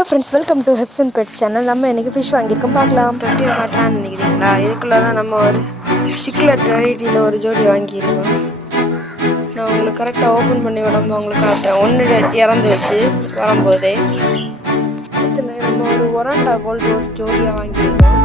Hello friends, welcome to herbs and pets channel. நம்ம இன்றைக்கி fish வாங்கியிருக்கோம், பார்க்கலாம். தொட்டியை காட்டுறான்னு நினைக்கிறீங்களா? இதுக்குள்ளே தான் நம்ம ஒரு சிக்லெட் வெரைட்டியில் ஒரு ஜோடி வாங்கியிருக்கோம். நான் உங்களுக்கு கரெக்டாக ஓப்பன் பண்ணி விடாமல் உங்களுக்கு காட்டுறேன். ஒன்று இறந்து வச்சு வரும்போதே அடுத்து நம்ம ஒரு ஒராண்டா கோல்டு ஒரு ஜோடியாக வாங்கியிருக்கோம்.